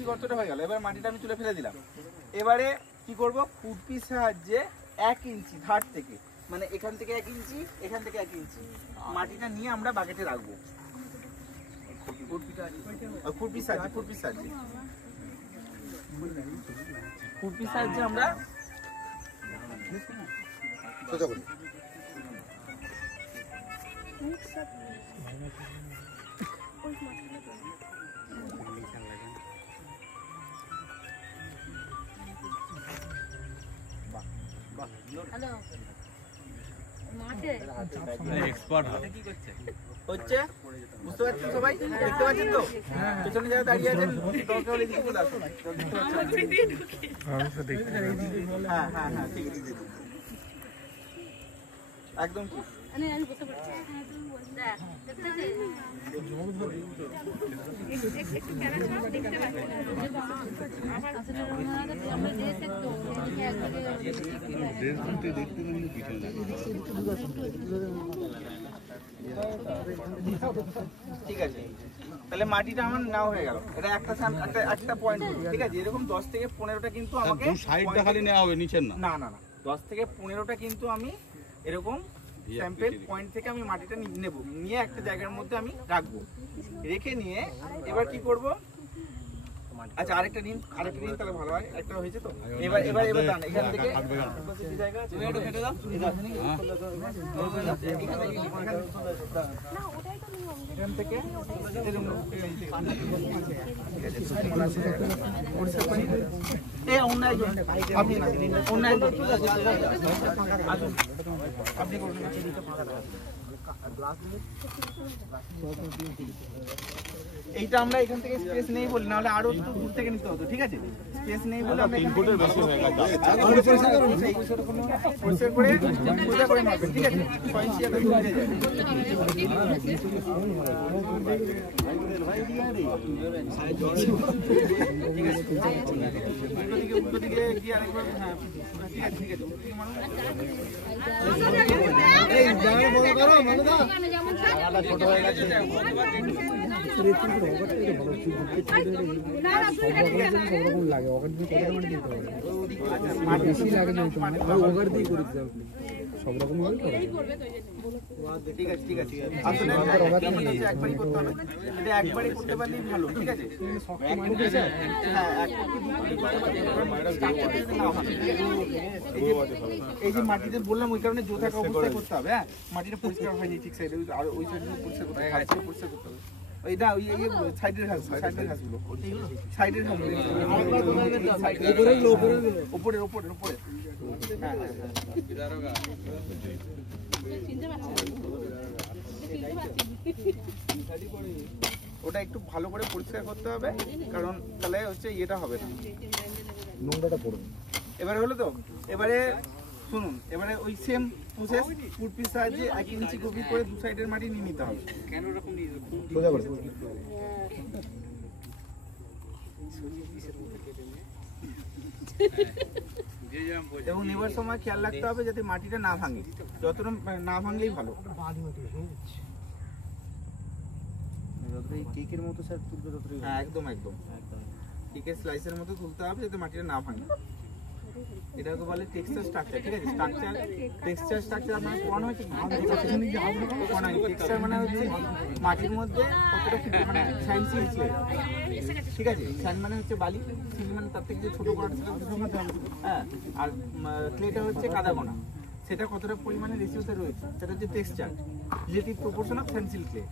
খুরপি গর্তটা হয়ে গেল। এবার মাটিটা আমি তুলে ফেলে দিলাম। এবারে কি করব, খুরপির সাহায্যে 1 ইঞ্চি ধার থেকে, মানে এখান থেকে 1 ইঞ্চি, এখান থেকে 1 ইঞ্চি মাটিটা নিয়ে আমরা বাকেটে রাখবো। খুরপির সাহায্যে আমরা হচ্ছে, বুঝতে পারছেন সবাই? দেখতে পাচ্ছেন তো পেছনে যারা দাঁড়িয়ে আছেন, হ্যাঁ হ্যাঁ হ্যাঁ ঠিক আছে, একদম ঠিক। ঠিক আছে, তাহলে মাটিটা আমার নাও হয়ে গেল। এটা একটা পয়েন্ট, ঠিক আছে? এরকম 10 থেকে 15টা কিন্তু আমাকে সাইডটা খালি নেওয়া হবে, নিচের না। না না না, 10 থেকে 15টা কিন্তু আমি এরকম স্যাম্পল পয়েন্ট থেকে আমি মাটিটা নেব, নিয়ে একটা জায়গার মধ্যে আমি রাখবো। রেখে নিয়ে এবার কি করব, আচ্ছা আরেকটা নিন তাহলে ভালো হয়। একটা হয়েছে তো, এবার দাঁড়ান, এখান থেকে জায়গা আছে, এটা ফেটে দাও, এখান থেকে আপনি এইটা আমরা এখান থেকে স্পেস নেই বলি, নাহলে আরো একটু দূর থেকে নিতে হতো, ঠিক আছে? স্পেস নেই বলে আমরা 3 ফুটের বেশি হয়ে গেছে। পরিষ্কার করে পূজা করে মারবেন, ঠিক আছে? 6 ইঞ্চি এত দূর হয়ে যায়। ঠিক আছে, উল্টো দিকে গিয়ে আরেকবার, হ্যাঁ ঠিক আছে ঠিক আছে। ছোট হয়ে গেছে, সব রকম ঠিক আছে ঠিক আছে, একবারই করতে হবে, এটা একবারই করতে পারলেই ভালো, ঠিক আছে? এই যে মাটিতে বললাম ওই কারণে জো থাকা অবস্থায় করতে হবে। হ্যাঁ, মাটিটা পরিষ্কার হয়নি ঠিক সাইডে, আর ওই সাইডে পরিষ্কার করতে হবে, পরিষ্কার করতে হবে। ওইটা ওই সাইডের ঘাসগুলো, সাইডের ঘাসগুলো, উপরের হ্যাঁ হ্যাঁ ওটা একটু ভালো করে পরিষ্কার করতে হবে, কারণ তাহলে হচ্ছে ইয়েটা হবে না, নোংরাটা পড়বে। এবারে হলো তো, এবারে শুনুন, এবারে ওই সেম প্রসেস, খুরপির সাহায্যে 1 ইঞ্চি গভীর করে দু সাইডের মাটি নিয়ে নিতে হবে। কেন এরকম এবং নেবার সময় খেয়াল রাখতে হবে যাতে মাটিটা না ভাঙে, যতটা না ভাঙলেই ভালো। কেকের মতো স্যার তুলবে ততটাই, হ্যাঁ একদম একদম কেকের স্লাইসের মতো তুলতে হবে যাতে মাটিটা না ভাঙে। এটাকে বলে টেক্সচার স্ট্রাকচার, ঠিক আছে? টেক্সচার স্ট্রাকচার আপনার কোন হয়েছে, টেক্সচার মানে হচ্ছে মাটির মধ্যে কতটা মানে স্যান্ড সিল, ঠিক আছে? স্যান্ড মানে হচ্ছে বালি, সিল মানে তার থেকে যে ছোট করা, হ্যাঁ, আর ক্লেটা হচ্ছে কাদাকণা, সেটা কতটা পরিমাণে রেশিওতে রয়েছে সেটা হচ্ছে texture, relative proportion of sand clay.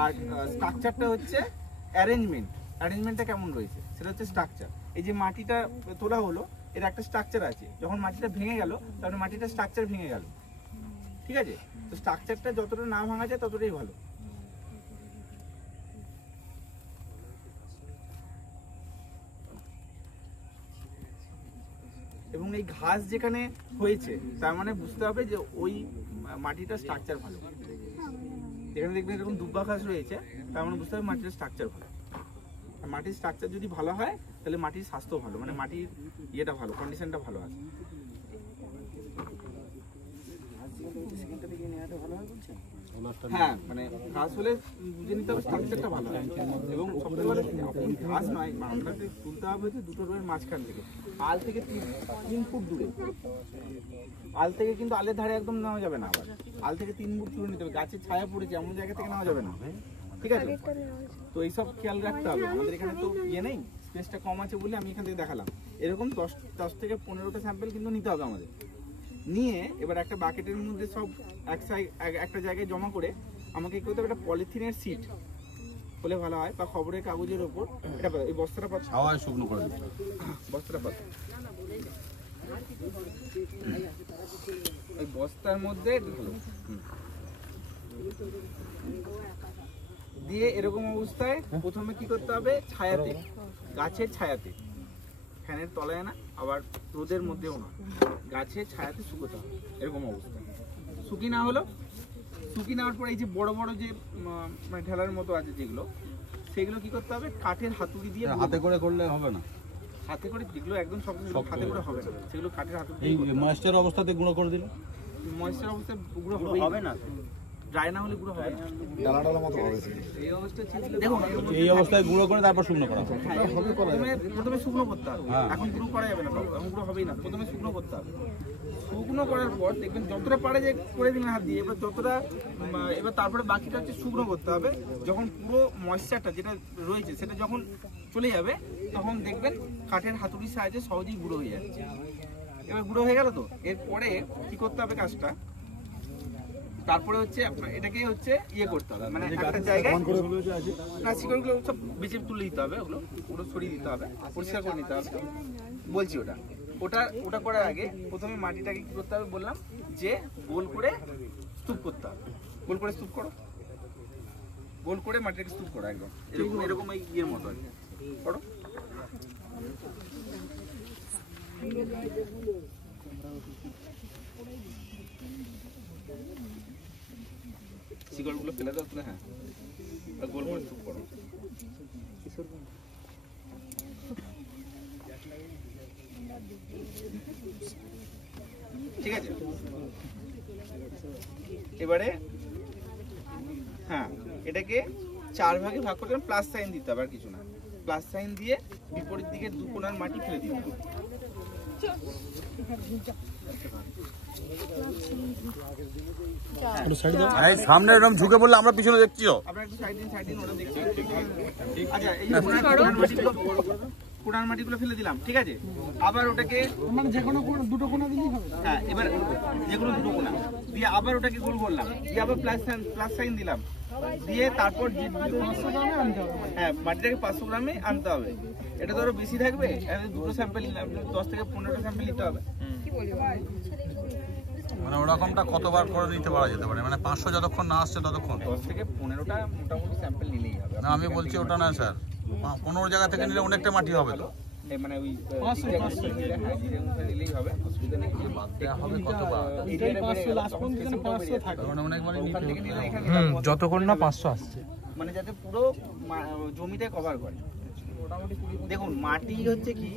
আর স্ট্রাকচারটা হচ্ছে অ্যারেঞ্জমেন্টটা কেমন রয়েছে সেটা হচ্ছে স্ট্রাকচার। এই যে মাটিটা তোলা হলো, এর একটা স্ট্রাকচার আছে, যখন মাটিটা ভেঙে গেল তাহলে মাটিটা স্ট্রাকচার ভেঙে গেল, ঠিক আছে? তো স্ট্রাকচারটা যতটা না ভাঙা যায় ততটাই ভালো। এবং এই ঘাস যেখানে হয়েছে তার মানে বুঝতে হবে যে ওই মাটিটা স্ট্রাকচার ভালো। যেখানে দেখবেন এরকম দুব্বা ঘাস রয়েছে তার মানে বুঝতে হবে মাটির স্ট্রাকচার ভালো। মাটির স্ট্রাকচার যদি ভালো হয় তাহলে মাটির স্বাস্থ্য ভালো, মানে মাটির ইয়েটা ভালো, কন্ডিশনটা ভালো আছে। হ্যাঁ মানে ঘাস হলে বুঝে নিতে হবে স্ট্রাকচারটা ভালো হয় এবং সবথেকে ভালো আপনি ঘাস নয় মামলাতে তুলতে হবে হচ্ছে দুটো রোয়ের মাঝখান থেকে আল থেকে 3 ফুট দূরে আল থেকে কিন্তু আলের ধারে একদম নেওয়া যাবে না আবার আল থেকে 3 ফুট দূরে নিতে হবে গাছের ছায়া পড়েছে এমন জায়গা থেকে নেওয়া যাবে না ঠিক আছে তো এইসব খেয়াল রাখতে হবে আমাদের এখানে তো ইয়ে নেই স্পেসটা কম আছে বলে আমি এখান থেকে দেখালাম এরকম 10 থেকে 15টা স্যাম্পল কিন্তু নিতে হবে আমাদের নিয়ে এবার একটা বাকেটের মধ্যে সব একটা জায়গায় জমা করে আমাকে কি করতে হবে একটা পলিথিনের সিট বলে ভালো হয় বা খবরের কাগজের ওপর এটা এই বস্তাটা পাচ্ছি হাওয়ায় শুকনো করে দিতে বস্তাটা পাচ্ছি এই বস্তার মধ্যে ঢালো দিয়ে এরকম অবস্থায় প্রথমে কি করতে হবে ছায়াতে গাছের ছায়াতে ফ্যানের তলায় না আবার রোদের মধ্যেও না গাছের ছায়াতে শুকোতে হবে এরকম অবস্থা শুকি না হলো শুকি নেওয়ার পরে এই যে বড় বড় যে মানে ঢেলার মতো আছে যেগুলো সেগুলো কি করতে হবে কাঠের হাতুড়ি দিয়ে হাতে করে করলে হবে না হাতে করে যেগুলো একদম সব হাতে করে হবে না সেগুলো কাঠের হাতুড়ি এই ময়েশ্চার অবস্থাতে গুঁড়ো করে দিলে ময়েশ্চার অবস্থায় গুঁড়ো হবে না ড্রাই না হলে গুঁড়ো হবে না ডালা মতো হবে এই অবস্থায় দেখুন এই অবস্থায় গুঁড়ো করে তারপর শুকনো করা হবে প্রথমে শুকনো করতে হবে এখন গুঁড়ো করা যাবে না এখন গুঁড়ো হবেই না প্রথমে শুকনো করতে হবে শুকনো করার পর দেখবেন যতটা পারে যে করে দিন হাত দিয়ে এবার যতটা এবার তারপরে বাকিটা হচ্ছে শুকনো করতে হবে যখন পুরো ময়েশ্চারটা যেটা রয়েছে সেটা যখন চলে যাবে তখন দেখবেন কাঠের হাতুড়ির সাহায্যে সহজেই গুঁড়ো হয়ে যাচ্ছে এবার গুঁড়ো হয়ে গেল তো এরপরে কি করতে হবে কাজটা তারপরে হচ্ছে এটাকে হচ্ছে ইয়ে করতে হবে মানে একটা জায়গায় না শিকড়গুলো সব বেঁচে তুলে দিতে হবে ওগুলো পুরো সরিয়ে দিতে হবে পরিষ্কার করে নিতে হবে বলছি ওটা করার আগে প্রথমে মাটিটাকে কি করতে হবে বললাম যে গোল করে স্তূপ করতে হবে গোল করে স্তূপ করো গোল করে মাটিটাকে স্তূপ করো একদম এরকম এই ইয়ের মতো আর কি করো শিকড়গুলো ফেলে দাও তুমি হ্যাঁ গোল করে স্তূপ করো ঠিক আছে এবারে হ্যাঁ এটাকে 4 ভাগে ভাগ করে প্লাস সাইন দিতে হবে আর কিছু না প্লাস সাইন দিয়ে বিপরীত দিকে দু কোণার মাটি ফেলে দিতে হবে সামনে এরকম ঝুঁকে বললে আমরা পিছনে দেখছি আপনারা একটু সাইড দিন ওটা দেখছি আচ্ছা এই কোণার মাটিগুলো ফেলে দিলাম ঠিক আছে আবার ওটাকে মানে যে কোনো দুটো কোণা দিলেই হবে হ্যাঁ এবার যে কোনো দুটো কোণা দিয়ে আবার ওটাকে গোল করলাম দিয়ে আবার প্লাস সাইন দিলাম দিয়ে তারপর যে 500 গ্রামে আনতে হবে হ্যাঁ মাটিটাকে 500 গ্রামে আনতে হবে এটা তো আরো বেশি থাকবে দুটো স্যাম্পল 10 থেকে 15টা স্যাম্পল নিতে হবে মানে ওরকমটা কতবার করে নিতে পারা যেতে পারে মানে 500 যতক্ষণ না আসছে ততক্ষণ 10 থেকে 15টা মোটামুটি স্যাম্পল নিলেই হবে না আমি বলছি ওটা না স্যার 15 জায়গা থেকে নিলে অনেকটা মাটি হবে তো মানে ওই 500 নিলেই হবে অসুবিধা নেই হবে কতবার 500 লাস্ট পর্যন্ত যেন 500 থাকে মানে অনেক মানে নিতে হবে যতক্ষণ না 500 আসছে মানে যাতে পুরো জমিতে কভার করে দেখুন মাটি হচ্ছে কি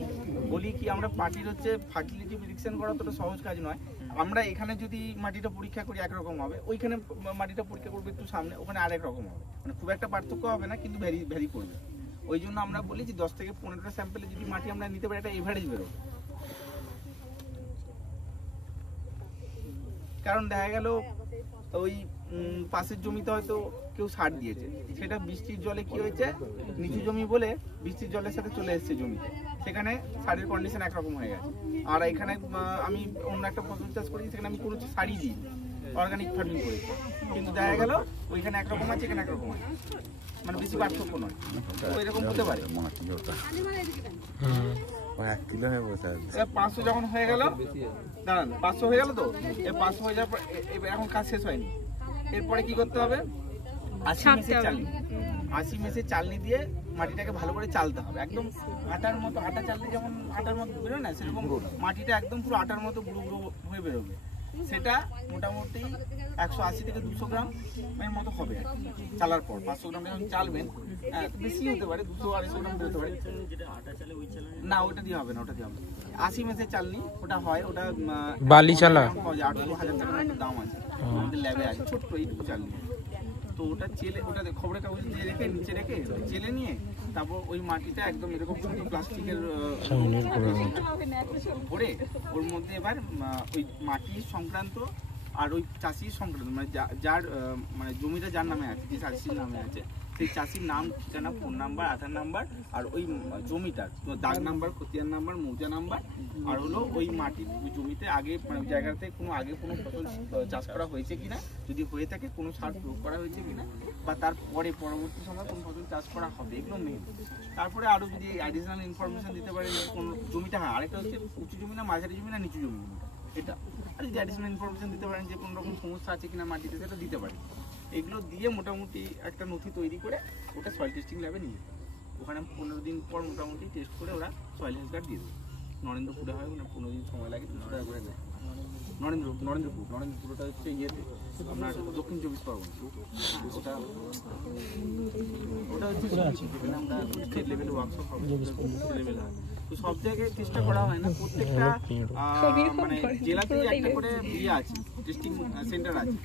বলি কি আমরা মাটির হচ্ছে ফার্টিলিটি প্রেডিকশন করা তো সহজ কাজ নয় আমরা এখানে যদি মাটিটা পরীক্ষা করি একরকম হবে ওইখানে মাটিটা পরীক্ষা করবে একটু সামনে ওখানে আরেক রকম হবে মানে খুব একটা পার্থক্য হবে না কিন্তু ভ্যারি করবে ওই জন্য আমরা বলি যে 10 থেকে 15টা স্যাম্পলে যদি মাটি আমরা নিতে পারি একটা এভারেজ বেরোবে কারণ দেখা গেল ওই পাশের জমিতে হয়তো কেউ সার দিয়েছে সেটা বৃষ্টির জলে কি হয়েছে নিচু জমি বলে বৃষ্টির জলের সাথে চলে এসেছে জমিতে সেখানে সারের কন্ডিশন একরকম হয়ে গেছে আর এখানে আমি অন্য একটা ফসল চাষ করি সেখানে আমি কোনো সারই দিই অর্গানিক ফার্মিং করি কিন্তু দেখা গেল ওইখানে একরকম আছে এখানে একরকম আছে মানে বেশি পার্থক্য নয় তো এরকম হতে পারে 500 যখন হয়ে গেল দাঁড়ান 500 হয়ে গেল তো 500 হয়ে যাওয়ার পর এখন কাজ শেষ হয়নি এরপরে কি করতে হবে 80 মেসের চালনি দিয়ে মাটিটাকে ভালো করে চালতে হবে একদম আটার মতো আটা চাললে যেমন আটার মতো বেরোয় না সেরকম মাটিটা একদম পুরো আটার মতো গুঁড়ো গুঁড়ো হয়ে বেরোবে সেটা মোটামুটি 180 থেকে 200 গ্রাম এর মতো হবে চালার পর 500 গ্রাম যখন চালবেন বেশি হতে পারে 200-250 গ্রাম বেরোতে পারে না ওটা দিয়ে হবে না ওটা দিয়ে হবে 80 মেসের চালনি ওটা হয় ওটা বালি চালা 800,000 টাকার দাম আছে আমাদের ল্যাবে আছে ছোট্ট এইটুকু চালনি তো ওটা চেলে, ওটা খবরের কাগজ দিয়ে রেখে নিচে রেখে চেলে নিয়ে তারপর ওই মাটিটা একদম এরকম ছোটো প্লাস্টিকের ভরে ওর মধ্যে এবার ওই মাটি সংক্রান্ত আর ওই চাষির সংক্রান্ত মানে যার মানে জমিটা যার নামে আছে, যে চাষির নামে আছে সেই চাষির নাম, ঠিকানা, ফোন নাম্বার, আধার নাম্বার আর ওই জমিটার দাগ নাম্বার, খতিয়ান নাম্বার, মৌজা নাম্বার আর হলো ওই মাটির জমিতে আগে মানে ওই জায়গাতে আগে কোনো ফসল চাষ করা হয়েছে কিনা, যদি হয়ে থাকে কোনো সার প্রয়োগ করা হয়েছে কিনা বা তার পরবর্তী সময় কোনো ফসল চাষ করা হবে, এগুলো মেন। তারপরে আরও যদি অ্যাডিশনাল ইনফরমেশন দিতে পারে যে কোন জমিটা, হ্যাঁ আরেকটা হচ্ছে উঁচু জমি না মাঝারি জমি না নিচু জমি, এটা আর যদি অ্যাডিশনাল ইনফরমেশন দিতে পারেন যে কোনো রকম সমস্যা আছে কিনা মাটিতে, সেটা দিতে পারে। এগুলো দিয়ে মোটামুটি একটা নথি তৈরি করে ওটা সয়েল টেস্টিং ল্যাবে নিয়ে ওখানে 15 দিন পর মোটামুটি টেস্ট করে ওরা সয়েল হেলথ কার্ড দিয়ে দেবে। নরেন্দ্রপুরে হয়, মানে 15 দিন সময় লাগে, 200 টাকা করে নেয়। নরেন্দ্রপুরটা হচ্ছে ইয়েতে আপনার দক্ষিণ 24 পরগনা। ওটা হচ্ছে যেখানে আমরা স্টেট লেভেলে ওয়ার্কশপ হবে, লেভেল হয়। তো সব জায়গায় চেষ্টা করা হয় না, প্রত্যেকটা মানে জেলাতেই একটা করে ইয়ে আছে, টেস্টিং সেন্টার আছে।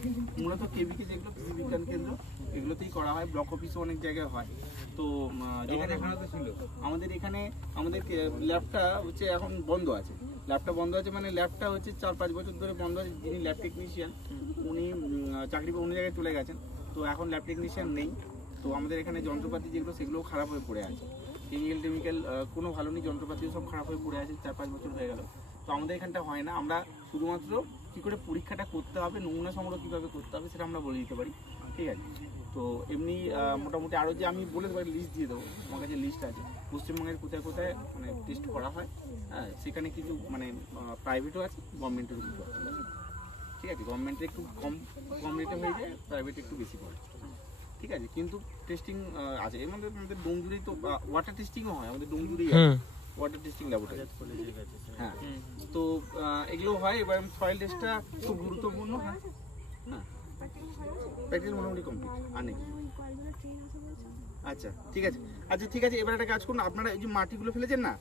মূলত কেভিকে যেগুলো কৃষি বিজ্ঞান কেন্দ্র এগুলোতেই করা হয়, ব্লক অফিসও অনেক জায়গায় হয়। তো যেখানে ছিল আমাদের এখানে আমাদের ল্যাবটা হচ্ছে এখন বন্ধ আছে, ল্যাবটা বন্ধ আছে মানে ল্যাবটা হচ্ছে 4-5 বছর ধরে বন্ধ আছে। যিনি ল্যাব টেকনিশিয়ান উনি চাকরি অন্য জায়গায় চলে গেছেন, তো এখন ল্যাব টেকনিশিয়ান নেই। তো আমাদের এখানে যন্ত্রপাতি যেগুলো সেগুলোও খারাপ হয়ে পড়ে আছে, কেমিক্যাল কোনো ভালো নেই, যন্ত্রপাতিও সব খারাপ হয়ে পড়ে আছে, 4-5 বছর হয়ে গেল। তো আমাদের এখানটা হয় না, আমরা শুধুমাত্র কী করে পরীক্ষাটা করতে হবে, নমুনা সংগ্রহ কীভাবে করতে হবে সেটা আমরা বলে দিতে পারি, ঠিক আছে। তো এমনি মোটামুটি আরও যে আমি বলে দেবো লিস্ট দিয়ে দেবো, আমার কাছে লিস্ট আছে পশ্চিমবঙ্গের কোথায় কোথায় মানে টেস্ট করা হয়। হ্যাঁ, সেখানে কিছু মানে প্রাইভেটও আছে, গভর্নমেন্টেরও কিছু আছে, ঠিক আছে। গভর্নমেন্টে একটু কম রেটে হয়ে যায়, প্রাইভেটে একটু বেশি পড়ে, ঠিক আছে। কিন্তু টেস্টিং আছে আমাদের ডোমজুড়েই, তো ওয়াটার টেস্টিংও হয় আমাদের ডোমজুড়েই আছে ওয়াটার টেস্টিং ল্যাবরেটরি। হ্যাঁ, তো এগুলো হয়। এবার সয়েল টেস্টটা খুব গুরুত্বপূর্ণ। হ্যাঁ হ্যাঁ, প্র্যাকটিস মোটামুটি কমপ্লিট আর নেই। আচ্ছা ঠিক আছে, এবার একটা কাজ করুন, আপনারা এই যে মাটিগুলো ফেলেছেন না,